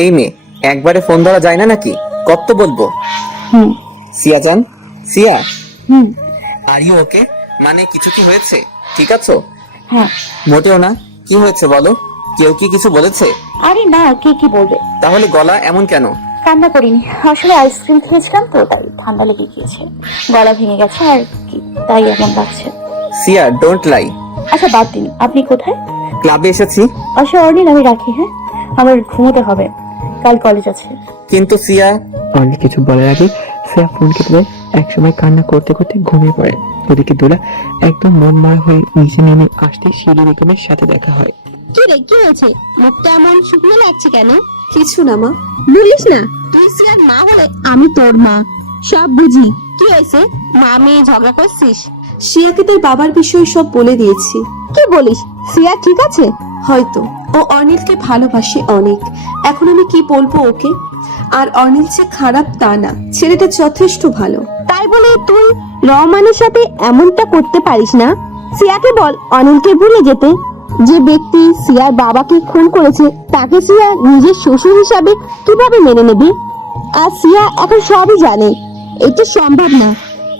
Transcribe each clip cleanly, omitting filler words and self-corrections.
এই মেয়ে, একবারে ফোন ধরা যায় না নাকি? কত বলবো? হুম সিয়া জান, সিয়া, হুম আর ইউ ওকে? মানে কিছু কি হয়েছে? ঠিক আছো? হ্যাঁ। মোটেও না। কি হয়েছে বলো? কেউ কি কিছু বলেছে? আরে না, কে কি বলবে? তাহলে গলা এমন কেন? কান্না করিনি, আসলে আইসক্রিম খেয়েছিলাম তো, তাই ঠান্ডা লেগে গিয়েছে, গলা ভেঙে গেছে আর কি, তাই এমন লাগছে। সিয়া, ডোন্ট লাই। আচ্ছা বাদ দিন, আপনি কোথায়? ক্লাবে এসেছি। আচ্ছা অর্নিল, আমি রাখি, হ্যাঁ, আমার ঘুমোতে হবে, কাল কলেজ আছে। কিন্তু সিয়া। অনেক কিছু বলার আগে সিয়া ফোন কেটে দেয়। একসময় কান্না করতে করতে ঘুমিয়ে পড়ে। ওদিকে দোলা একদম মনমরা হয়ে নিচে নেমে আসতে শিলি বেগমের সাথে দেখা হয়। কি রে, কি হয়েছে? মুখটা এমন শুকনো লাগছে কেন? কিছু না মা। বলিস না, তুই সিয়ার মা হলে আমি তোর মা, সব বুঝি। কি হয়েছে? মা মেয়ে ঝগড়া করছিস? শিয়াকে তার বাবার বিষয়ে সব বলে দিয়েছি। কি বলিস? সিয়া ঠিক আছে? হয়তো ও অনিলকে ভালোবাসে অনেক। এখন আমি কি বলবো ওকে? আর অনিল যে খারাপ তা না, ছেলেটা যথেষ্ট ভালো। তাই বলে তুই রহমানের সাথে এমনটা করতে পারিস না। সিয়াকে বল অনিলকে ভুলে যেতে। যে ব্যক্তি সিয়ার বাবাকে খুন করেছে তাকে সিয়া নিজের শ্বশুর হিসাবে কিভাবে মেনে নেবে? আর সিয়া এখন সবই জানে, এটা সম্ভব না।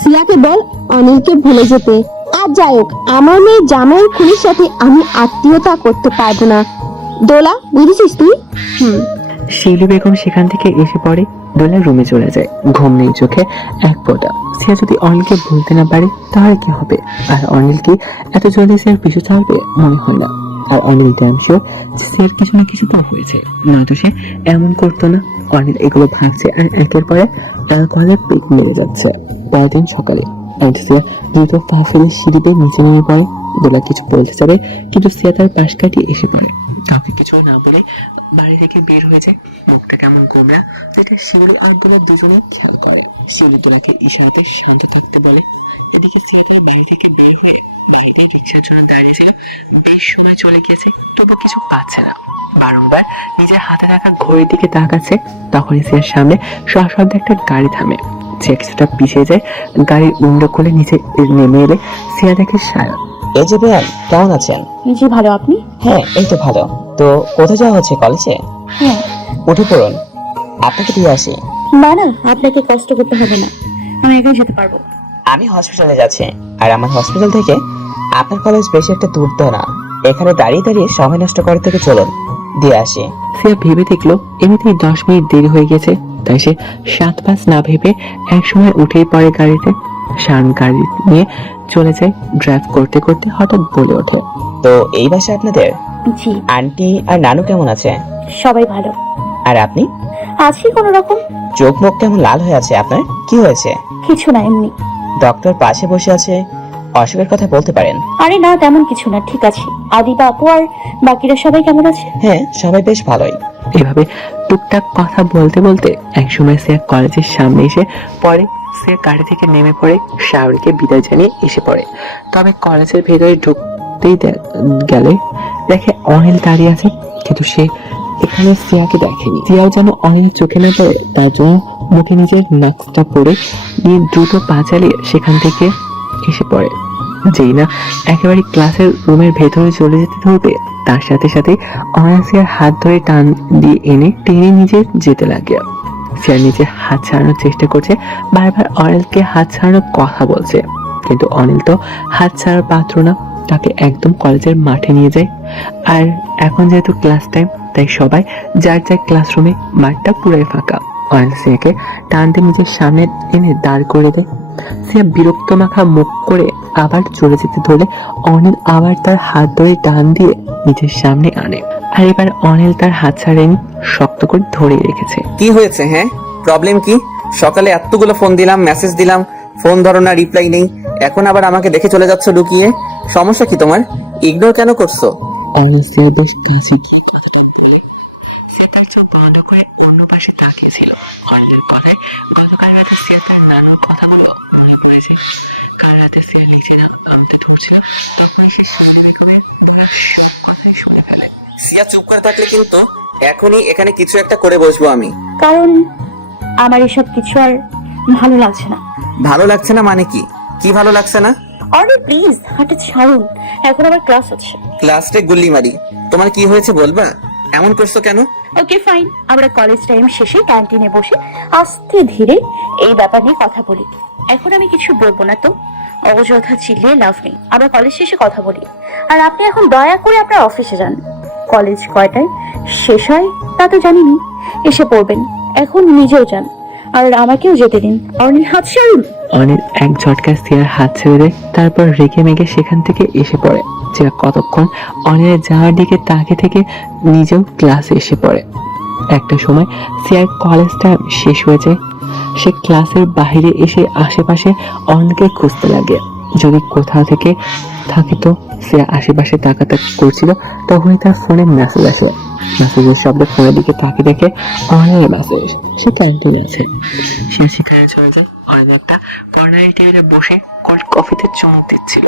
সিয়াকে বল অনিলকে ভুলে যেতে। আর যাই হোক, আমার মেয়ে জামাইয়ের খুনির সাথে আমি আত্মীয়তা করতে পারবো না। দোলা, বুঝেছিস তুই? শিলি বেগম সেখান থেকে এসে পড়ে। দোলা রুমে চলে যায়, ঘুম নেই চোখে এক ফোঁটা। সিয়া যদি অনিলকে ভুলতে না পারে তাহলে কি হবে? আর অনিল কি এত জলদি সিয়ার পিছু ছাড়বে? মনে হয় না। আর অনিল ড্যাম শিওর যে সিয়ার কিছু না কিছু তো হয়েছে, নয়তো সে এমন করতো না। অনিল এগুলো ভাবছে আর একের পরে অ্যালকোহলের পেট মেরে যাচ্ছে। পরের দিন সকালে সিয়া দ্রুত পা ফেলে সিঁড়ি বেয়ে নিচে নেমে পড়ে। দোলা কিছু বলতে যাবে, কিন্তু সিয়া তার পাশ কাটিয়ে এসে পড়ে। কাউকে কিছু না বলে বাড়ি থেকে বের হয়ে যায়। মুখটা কেমন গোমরা, যেটা শিউলি আর দোলা দুজনে খেয়াল করে। শিউলি দোলাকে ইশারাতে শান্ত থাকতে বলে। এদিকে সিয়াতলা বাড়ি থেকে বের হয়ে বাইরে রিক্সার জন্য দাঁড়িয়েছিল। বেশ সময় চলে গিয়েছে, তবু কিছু পাচ্ছে না। বারংবার নিজের হাতে রাখা ঘড়ির দিকে তাকাচ্ছে। তখনই সিয়ার সামনে সশব্দে একটা গাড়ি থামে। সিয়া কিছুটা পিছিয়ে যায়। গাড়ির উইন্ডো খুলে নিচে নেমে এলে সিয়া দেখে সায়ন। এই যে বেয়ান, কেমন আছেন? জি ভালো, আপনি? হ্যাঁ, এই তো ভালো। তো কোথায় যাওয়া হচ্ছে? কলেজে? হ্যাঁ। উঠে পড়ুন, আপনাকে দিয়ে আসি। না না, আপনাকে কষ্ট করতে হবে না, আমি একাই যেতে পারবো। আমি হসপিটালে যাচ্ছি, আর আমার হসপিটাল থেকে আপনার কলেজ বেশি একটা দূর তো না। এখানে দাঁড়িয়ে দাঁড়িয়ে সময় নষ্ট করার থেকে চলুন, দিয়ে আসি। সিয়া ভেবে দেখলো এমনিতেই 10 মিনিট দেরি হয়ে গেছে, তাই সে 7-5 না ভেবে একসময় উঠেই পড়ে গাড়িতে। শান গাড়ি নিয়ে চলে যায়। ড্রাইভ করতে করতে হঠাৎ বলে ওঠে, তো এই বাসায় আপনাদের জি, আন্টি আর নানু কেমন আছে? সবাই ভালো। আর আপনি? আছি কোনো রকম। চোখ মুখ কেমন লাল হয়ে আছে আপনার? কি হয়েছে? কিছু না, এমনি। ডক্টর পাশে বসে আছে, অসুখের কথা বলতে পারেন। আরে না, তেমন কিছু না, ঠিক আছে। আদিবা আপু আর বাকিরা সবাই কেমন আছে? হ্যাঁ, সবাই বেশ ভালোই। এভাবে টুকটাক কথা বলতে বলতে একসময় সিয়া কলেজের সামনে এসে পড়ে। সিয়া গাড়ি থেকে নেমে পড়ে, শাওরিকে বিদায় জানিয়ে এসে পড়ে। তবে কলেজের ভেতরে ঢুকতেই গেলে দেখে অনিল দাঁড়িয়ে আছে, কিন্তু সে এখানে সিয়াকে দেখেনি। সিয়াও যেন অনিল চোখে না পড়ে তার জন্য মুখে নিজের নাকটা পরে নিয়ে দ্রুত পা চালিয়ে সেখান থেকে এসে পড়ে। যেই না একেবারে ক্লাসের রুমের ভেতরে চলে যেতে ধরবে, তার সাথে সাথে অনিল সিয়ার হাত ধরে টান দিয়ে এনে টেনে নিজে যেতে লাগে। সিয়া নিজে হাত ছাড়ানোর চেষ্টা করছে, বারবার অনিলকে হাত ছাড়ানোর কথা বলছে, কিন্তু অনিল তো হাত ছাড়ার পাত্র না। তাকে একদম কলেজের মাঠে নিয়ে যায়। আর এখন যেহেতু ক্লাস টাইম, তাই সবাই যার যার ক্লাসরুমে। মাঠটা পুরাই ফাঁকা। অনিল সিয়াকে টান দিয়ে নিজের সামনে এনে দাঁড় করে দেয়। সিয়া বিরক্ত মাখা মুখ করে আবার চলে যেতে ধরলে অনিল আবার তার হাত ধরে টান দিয়ে নিজের সামনে আনে। আর এবার অনিল তার হাত ছাড়েনি, শক্ত করে ধরে রেখেছে। কি হয়েছে? হ্যাঁ, প্রবলেম কি? সকালে এতগুলো ফোন দিলাম, মেসেজ দিলাম, ফোন ধরো না, রিপ্লাই নেই। এখন আবার আমাকে দেখে চলে যাচ্ছ লুকিয়ে। সমস্যা কি তোমার? ইগনোর কেন করছো? অনিল সিয়ার বেশ কাছে গিয়ে সে তার চোখ বন্ধ করে অন্য পাশে তাকিয়েছিল। অনিলের কথায় গতকাল রাতে সিয়া তার নানুর কথাগুলো মনে পড়েছে। কাল রাতে সিয়া নিচে নামতে ধরছিল, তখনই সে শিউলি বেগমের বলার সব কথাই শুনে ফেলে। সিয়া চুপ করে থাকলে কিন্তু এখনই এখানে কিছু একটা করে বসবো আমি। কারণ আমার এসব কিছু আর ভালো লাগছে না। ভালো লাগছে না মানে কি? কি ভালো লাগছে না? আরে প্লিজ হাঁটে ছাড়ুন, এখন আমার ক্লাস আছে। ক্লাসে গুল্লি মারি। তোমার কি হয়েছে বলবা? এমন করছো কেন? ওকে ফাইন, আমরা কলেজ টাইম শেষে ক্যান্টিনে বসে আস্তে ধীরে এই ব্যাপার নিয়ে কথা বলি। এখন আমি কিছু বলবো না তো, অযথা চিল্লিয়ে লাভ নেই, আমরা কলেজ শেষে কথা বলি। আর আপনি এখন দয়া করে আপনার অফিসে যান। কলেজ কয়টায় শেষ হয় তা তো জানিনি, এসে পড়বেন। এখন নিজেও যান আর আমাকেও যেতে দিন। অর্নিল হাত ছাড়ুন। অনিল এক ঝটকায় সিয়ার হাত ছেড়ে দেয়, তারপর রেগে মেগে সেখান থেকে এসে পড়ে। সিয়া কতক্ষণ অনিলের যাওয়ার দিকে তাকে থেকে নিজেও ক্লাসে এসে পড়ে। একটা সময় সিয়ার কলেজ টাইম শেষ হয়ে যায়। সে ক্লাসের বাইরে এসে আশেপাশে অনিলকে খুঁজতে লাগে। যদি কোথাও থেকে থাকে তো সিয়া আশেপাশে তাকাতাকি করছিল, তখনই তার ফোনে মেসেজ আসে। মেসেজের শব্দে ফোনের দিকে তাকে দেখে অনিলের মেসেজ। সে ক্যান্টিনে আছে। সে সেখানে চলে যায়। অনিল একটা কর্নারের টেবিলে বসে কোল্ড কফিতে চুমুক দিচ্ছিল।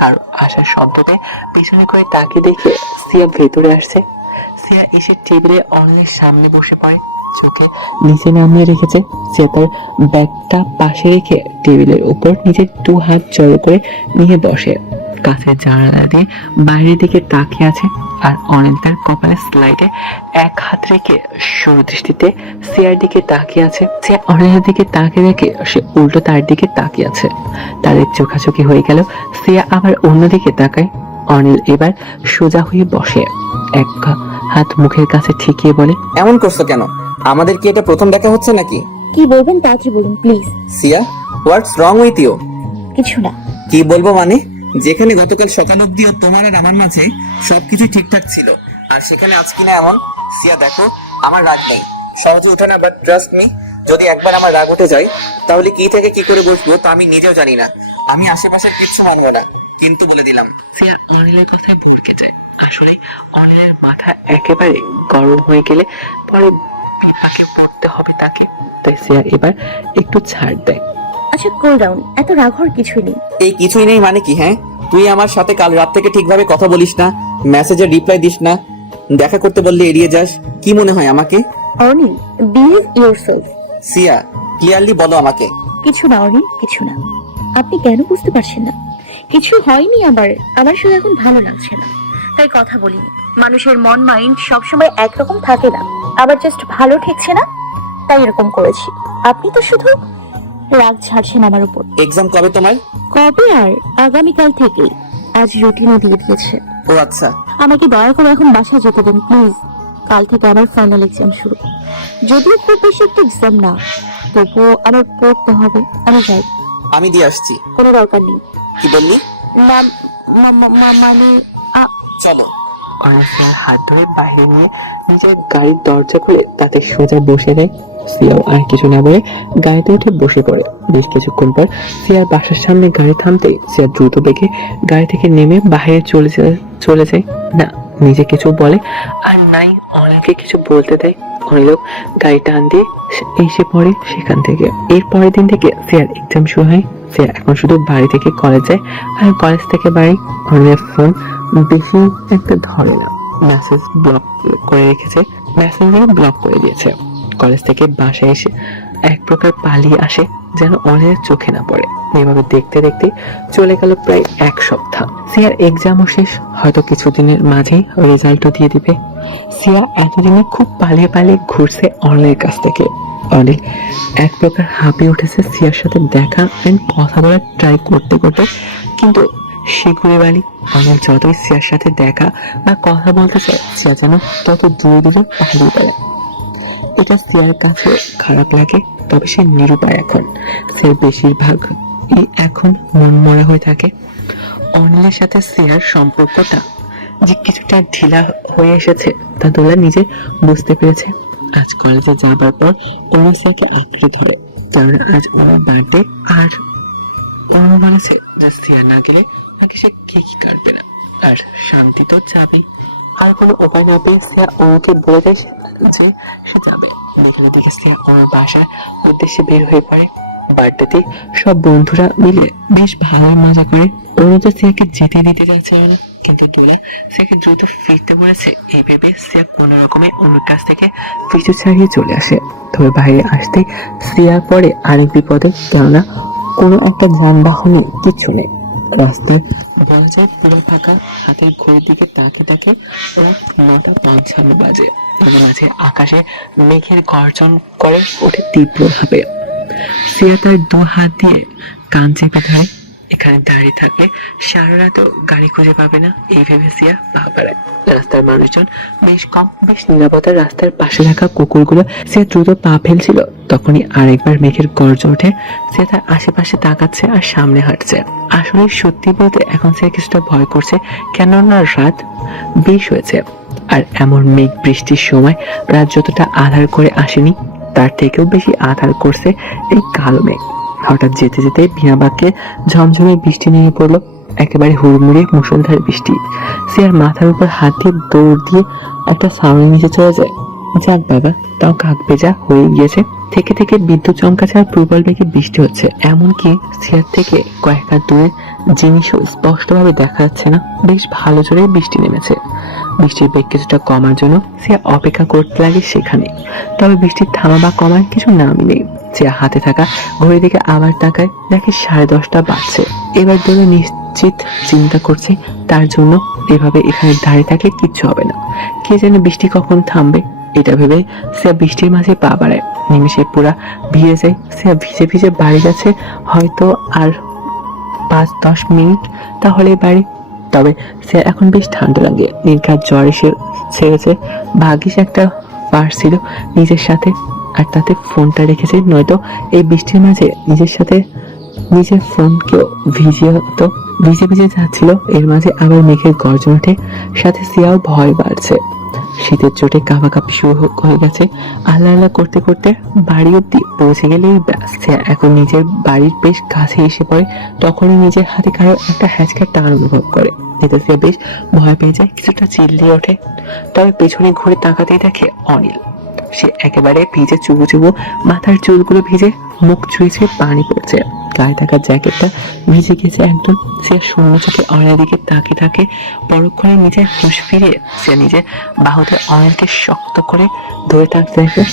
কারো আসার শব্দতে পিছনে করে তাকে দেখে সিয়া ভেতরে আসছে। সিয়া এসে টেবিলে অনিলের সামনে বসে পড়ে, চোখে নিচে নামিয়ে রেখেছে। সিয়া তার ব্যাগটা পাশে রেখে টেবিলের উপর নিজের দু হাত জড়ো করে নিয়ে বসে। কাছের জানালা দিয়ে বাইরের দিকে তাকিয়ে আছে। আর অনিল তার কপালে স্লাইডে এক হাত রেখে সরু দৃষ্টিতে সিয়ার দিকে তাকিয়ে আছে। সিয়া অনিলের দিকে তাকিয়ে রেখে সে উল্টো তার দিকে তাকিয়ে আছে। তাদের চোখাচোখি হয়ে গেল। সিয়া আবার অন্যদিকে তাকায়। অনিল এবার সোজা হয়ে বসে, এক হাত মুখের কাছে ঠেকিয়ে বলে, এমন করছো কেন? আমাদের কি এটা প্রথম দেখা হচ্ছে নাকি? কি বলবেন তাড়াতাড়ি বলুন please. Siya, what's wrong with you? কিছু না। কি বলবো মানে? যেখানে গতকাল সকাল অব্দিও তোমার আর আমার মাঝে সবকিছু ঠিকঠাক ছিল, আর সেখানে আজ কিনা এমন। সিয়া দেখো, আমার রাগ নেই, সহজে উঠে না, বাট ট্রাস্ট মি, যদি একবার আমার রাগ উঠে যায় তাহলে কি থেকে কি করে বসবো তা আমি নিজেও জানি না। আমি আশেপাশের কিচ্ছু মানবো না, কিন্তু বলে দিলাম। সিয়া অনিলের কথায় ভরকে যায়। আসলে অনিলের মাথা একেবারে গরম হয়ে গেলে পরে বিপাকে পড়তে হবে তাকে। তাই সিয়া এবার একটু ছাড় দেয়। আচ্ছা কুল ডাউন, এত রাগ হওয়ার কিছুই নেই। এই কিছুই নেই মানে কি? হ্যাঁ, তুই আমার সাথে কাল রাত থেকে ঠিকভাবে কথা বলিস না, মেসেজের রিপ্লাই দিস না, দেখা করতে বললে এড়িয়ে যাস। কি মনে হয় আমাকে? Arnil, behave yourself. Siya, clearly বলো আমাকে। কিছু না অর্নিল, কিছু না। আপনি কেন বুঝতে পারছেন না? কিছু হয়নি। আমার শুধু এখন ভালো লাগছে না, তাই কথা বলিনি। মানুষের মন মাইন্ড সবসময় একরকম থাকে না, আবার জাস্ট ভালো ঠেকছে না তাই এরকম করেছি। আপনি তো শুধু রাগ ছাড়ছেন আমার উপর। এক্সাম কবে তোমার? কবে আর? আগামীকাল থেকে। আজ রুটিনও দিয়ে দিয়েছে। ও আচ্ছা। আমাকে দয়া করে এখন বাসায় যেতে দিন প্লিজ। কাল থেকে আমার ফাইনাল এক্সাম শুরু। যদিও খুব বেশি একটা এক্সাম না, তবুও আমার পড়তে হবে। আমি যাই। আমি দিয়ে আসছি। কোনো দরকার নেই। কি বললি? না মানে চলো। অনিল সিয়ার হাত ধরে বাইরে নিয়ে নিজের গাড়ির দরজা খুলে তাতে সোজা বসে দেয়। সিয়াও আর কিছু না বলে গাড়িতে উঠে বসে পড়ে। বেশ কিছুক্ষণ পর সিয়ার বাসার সামনে গাড়ি থামতেই সিয়া দ্রুত বেগে গাড়ি থেকে নেমে বাইরে চলে যায়। না নিজে কিছু বলে আর নাই অনিলকে কিছু বলতে দেয়। অনিলও গাড়ি টান দিয়ে এসে পড়ে সেখান থেকে। এর পরের দিন থেকে সিয়ার এক্সাম শুরু হয়। সিয়া এখন শুধু বাড়ি থেকে কলেজ যায় আর কলেজ থেকে বাড়ি। অনিলের ফোন বেশি একটা ধরে না, মেসেজ ব্লক করে রেখেছে, মেসেঞ্জারে ব্লক করে দিয়েছে। কলেজ থেকে বাসায় এসে এক প্রকার পালিয়ে আসে যেন অনেক চোখে না পড়ে। এভাবে দেখতে দেখতে চলে গেল প্রায় এক সপ্তাহ। সিয়ার এক্সামও শেষ, হয়তো কিছুদিনের মাঝেই রেজাল্টও দিয়ে দিবে। সিয়া এতদিনে খুব পালিয়ে পালিয়ে ঘুরছে অনিলের কাছ থেকে। অনিল এক প্রকার হাঁপিয়ে উঠেছে সিয়ার সাথে দেখা এন্ড কথা বলার ট্রাই করতে করতে, কিন্তু শিগুড়ে বালি। অনিল যতই সিয়ার সাথে দেখা বা কথা বলতে চায়, সিয়া যেন তত দূরে দূরে পালিয়ে বেড়ায়। এটা সিয়ার কাছে খারাপ লাগে, তবে সে নিরুপায়। এখন সে বেশিরভাগ এখন মন মরা হয়ে থাকে। অনিলের সাথে সিয়ার সম্পর্কটা যে কিছুটা ঢিলা হয়ে এসেছে তা দোলা নিজে বুঝতে পেরেছে। আজ কলেজে যাবার পর অনিল সিয়াকে আঁকড়ে ধরে, কারণ আজ আমার বার্থডে। আর অনিল বলেছে যে সিয়া না গেলে নাকি সে কেক কাটবে না, আর শান্তি তো যাবেই। আর কোনো উপায় না পেয়ে সিয়া ওকে বলে দেয় যে সে যাবে। বিকেলের দিকে সিয়া ওর বাসার উদ্দেশ্যে বের হয়ে পড়ে। বার্থডেতে সব বন্ধুরা মিলে বেশ ভালো মজা করে। ওরা তো সিয়াকে যেতে দিতে চাইছিল না, কিন্তু দোলা সিয়াকে দ্রুত ফিরতে বলেছে। এই ভেবে সিয়া কোনো রকমে ওর কাছ থেকে পিছু ছাড়িয়ে চলে আসে। তবে বাইরে আসতে সিয়া পড়ে আরেক বিপদে, কেননা কোনো একটা যানবাহনে কিছু নেই। রাস্তায় দরজায় খুলে থাকা হাতের ঘড়ির দিকে তাকে ওরা 9:55 বাজে। এর মাঝে আকাশে মেঘের গর্জন করে ওঠে তীব্রভাবে। সিয়া তার 2 হাত দিয়ে কান চেপে ধরে। এখানে দাঁড়িয়ে থাকলে সারা রাতও গাড়ি খুঁজে পাবে না এই ভেবে সিয়া পা বাড়ায়। রাস্তার মানুষজন বেশ কম, বেশ নিরাপত্তার রাস্তার পাশে থাকা কুকুরগুলো সিয়া দ্রুত পা ফেলছিল। তখনই আরেকবার মেঘের গর্জন ওঠে। সিয়া তার আশেপাশে তাকাচ্ছে আর সামনে হাঁটছে। আসলে সত্যি বলতে এখন সিয়া কিছুটা ভয় করছে, কেননা রাত 20 হয়েছে। আর এমন মেঘ বৃষ্টির সময় রাত যতটা আধার করে আসেনি, তার থেকেও বেশি আধার করছে এই কালো মেঘ। হঠাৎ যেতে যেতে বিনা বাক্যে ঝমঝমে বৃষ্টি নেমে পড়লো, একেবারে হুড়মুড়িয়ে মুষলধারে বৃষ্টি। সিয়ার মাথার উপর হাত দিয়ে দৌড় দিয়ে একটা সামনে নিচে চলে যায়। যাক বাবা, তাও কাক ভেজা হয়ে গিয়েছে। থেকে থেকে বিদ্যুৎ চমকাছে আর প্রবল বেগে বৃষ্টি হচ্ছে। এমনকি সিয়ার থেকে কয়েক হাত দূরে জিনিসও স্পষ্টভাবে দেখা যাচ্ছে না। বেশ ভালো জোরে বৃষ্টি নেমেছে। বৃষ্টির বেগ কিছুটা কমার জন্য সিয়া অপেক্ষা করতে লাগে সেখানে। তবে বৃষ্টির থামা বা কমার কিছু নামই নেই। সিয়া হাতে থাকা ঘড়ির দিকে আবার তাকায়, দেখে 10:30 বাজছে। এবার ধরে নিশ্চিত চিন্তা করছে তার জন্য এভাবে এখানে দাঁড়িয়ে থাকলে কিচ্ছু হবে না। কে জানে বৃষ্টি কখন থামবে। এটা ভেবে সিয়া বৃষ্টির মাঝে পা বাড়ায়। নিমেষে পুরা ভিজে যায়। সিয়া ভিজে ভিজে বাড়ি গেছে হয়তো আর 5-10 মিনিট, তাহলে বাড়ি। তবে সে এখন বেশ ঠান্ডা লাগে। নির্ঘাত জ্বর এসে ছেড়েছে। ভাগ্যিস একটা পার্স ছিল নিজের সাথে, আর তাতে ফোনটা রেখেছে, নয়তো এই বৃষ্টির মাঝে নিজের ফোনকেও ভিজে ভিজে যাচ্ছিল। এর মাঝে আবার মেঘের গর্জন ওঠে, সাথে সিয়াও ভয় বাড়ছে। শীতের চোটে কাঁপাকাঁপি শুরু হয়ে গেছে। আল্লাহ আল্লাহ করতে করতে বাড়ি অব্দি পৌঁছে গেলেই ব্যাস। সিয়া এখন নিজের বাড়ির বেশ কাছে এসে পড়ে। তখনই নিজের হাতে কারো একটা হ্যাঁচকা টান অনুভব করে। এতে সে বেশ ভয় পেয়ে যায়, কিছুটা চিল্লিয়ে ওঠে। তবে পেছনে ঘুরে তাকাতেই দেখে অনিল। সে একেবারে ভিজে চুবু চুবু, মাথার চুলগুলো ভিজে, মুখ চুয়ে চুয়ে পানি পড়ছে, গায়ে থাকা জ্যাকেটটা ভিজে গেছে একদম। সে শূন্য চোখে অনিলের দিকে তাকিয়ে থাকে। পরক্ষণে নিজের হুঁশ ফিরিয়ে সে নিজের বাহুতে অনিলকে শক্ত করে ধরে থাকতে দেখে।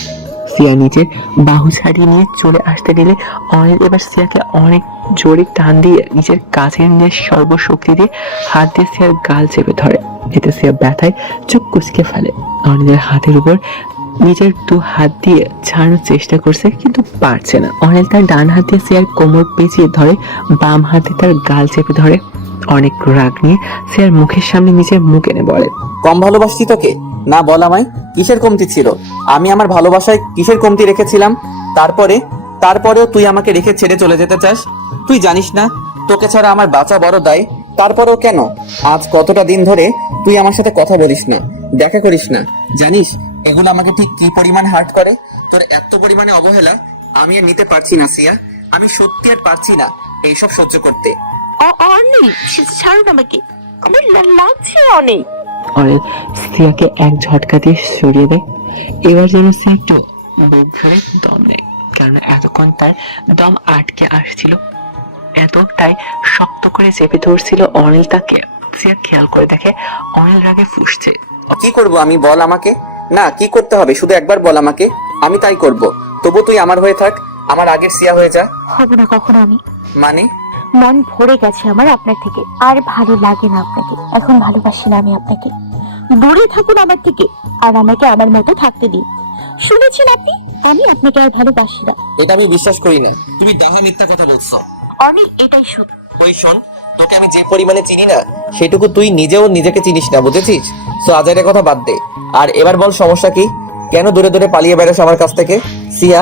সিয়া নিজের বাহু ছাড়িয়ে নিয়ে চলে আসতে দিলে অনিল এবার সিয়াকে অনেক জোরে টান দিয়ে নিজের কাছে নিয়ে সর্বশক্তি দিয়ে হাত দিয়ে সিয়ার গাল চেপে ধরে। এতে সিয়া ব্যথায় চোখ কুচকে ফেলে। অনিলের হাতের উপর নিজের 2 হাত দিয়ে ছাড়ানোর চেষ্টা করছে, কিন্তু পারছে না। অনিল তার ডান হাত দিয়ে সিয়ার কোমর পেঁচিয়ে ধরে, বাম হাতে তার গাল চেপে ধরে। অনেক রাগ নিয়ে সিয়ার মুখের সামনে নিজের মুখ এনে বলে, কম ভালোবাসতি তোকে? না বল আমায়, কিসের কমতি ছিল? আমি আমার ভালোবাসায় কিসের কমতি রেখেছিলাম? তারপরেও তুই আমাকে রেখে ছেড়ে চলে যেতে চাস? তুই জানিস না তোকে ছাড়া আমার বাঁচা বড় দায়? তারপরেও কেন? আজ কতটা দিন ধরে তুই আমার সাথে কথা বলিস না, দেখা করিস না। জানিস এগুলো আমাকে ঠিক কি পরিমাণ হার্ট করে? তোর এত পরিমাণে অবহেলা আমি আর নিতে পারছি না সিয়া। আমি সত্যি আর পারছি না এইসব সহ্য করতে। অনেক ছাড়ুন আমাকে, আমার লাগছে অনেক। অনিল সিয়াকে এক ঝটকা দিয়ে সরিয়ে দেয়। এবার যেন সে একটু বুক ধরে দম নেয়, কারণ এতক্ষণ তার দম আটকে আসছিল। এতটাই শক্ত করে চেপে ধরছিল অনিল তাকে। সিয়া খেয়াল করে দেখে অনিল রাগে ফুঁসছে। কি করব আমি? বল আমাকে। না, কি করতে হবে শুধু একবার বল আমাকে, আমি তাই করব। তবু তুই আমার হয়ে থাক, আমার আগের সিয়া হয়ে যা। হব না কখনো আমি। মানে? মন ভরে গেছে আমার আপনার থেকে, আর ভালো লাগে না আপনাকে। এখন ভালোবাসি না আমি আপনাকে। দূরে থাকুন আমার থেকে, আর আমাকে আমার মতো থাকতে দিন। শুনেছেন আপনি? আমি আপনাকে আর ভালোবাসি না। এটা আমি বিশ্বাস করি না। তুমি ডাহা মিথ্যা কথা বলছো। অনেক এটাই সত্য। ওই শোন, তোকে আমি যে পরিমাণে চিনি না সেটুকু তুই নিজেও নিজেকে চিনিস না, বুঝেছিস? সো আজের কথা বাদ দে। আর এবার বল সমস্যা কি? কেন দূরে দূরে পালিয়ে বেড়াস আমার কাছ থেকে? সিয়া,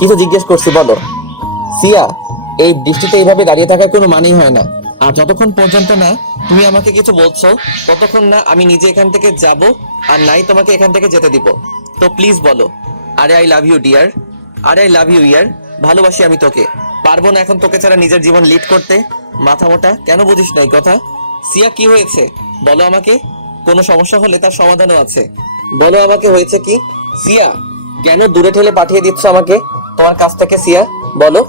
কিছু জিজ্ঞেস করছি, বলো। সিয়া, এই বৃষ্টিতে এইভাবে দাঁড়িয়ে থাকার কোনো মানেই হয় না। আর যতক্ষণ পর্যন্ত না তুমি আমাকে কিছু বলছো, ততক্ষণ না আমি নিজে এখান থেকে যাব, আর নাই তোমাকে এখান থেকে যেতে দিব। তো প্লিজ বলো। আরে আই লাভ ইউ ডিয়ার, আরে আই লাভ ইউ ইয়ার। ভালোবাসি আমি তোকে। পারবো না এখন তোকে ছাড়া নিজের জীবন লিড করতে। মাথা মোটা, কেন বুঝিস না এই কথা? সিয়া, কি হয়েছে বলো আমাকে। কোনো সমস্যা হলে তার সমাধানও আছে। বলো আমাকে হয়েছে কি? সিয়া, কেন দূরে ঠেলে পাঠিয়ে দিচ্ছ আমাকে তোমার কাছ থেকে? সিয়া, বলো।